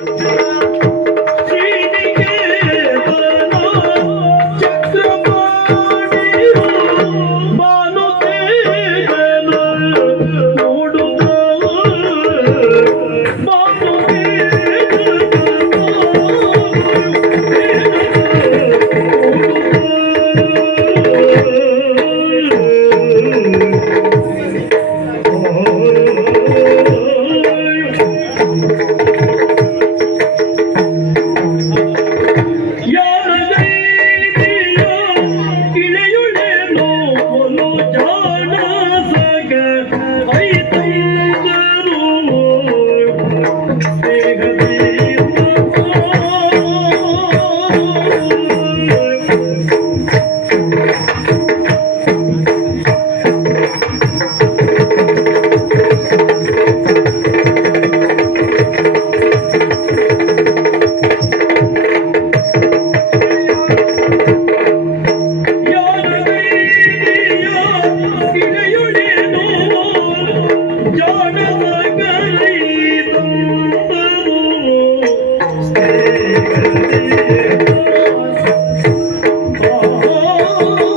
You. जानो Oh.